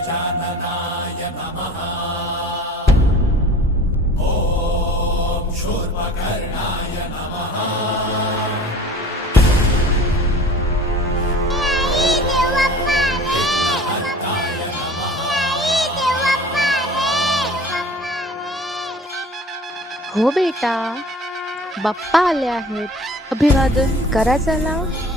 गजाननाय नमः। ॐ शूर्पकर्णाय नमः। विघ्नहर्ताय नमः। हो बेटा, बाप्पा आले आहेत, अभिवादन करा चला.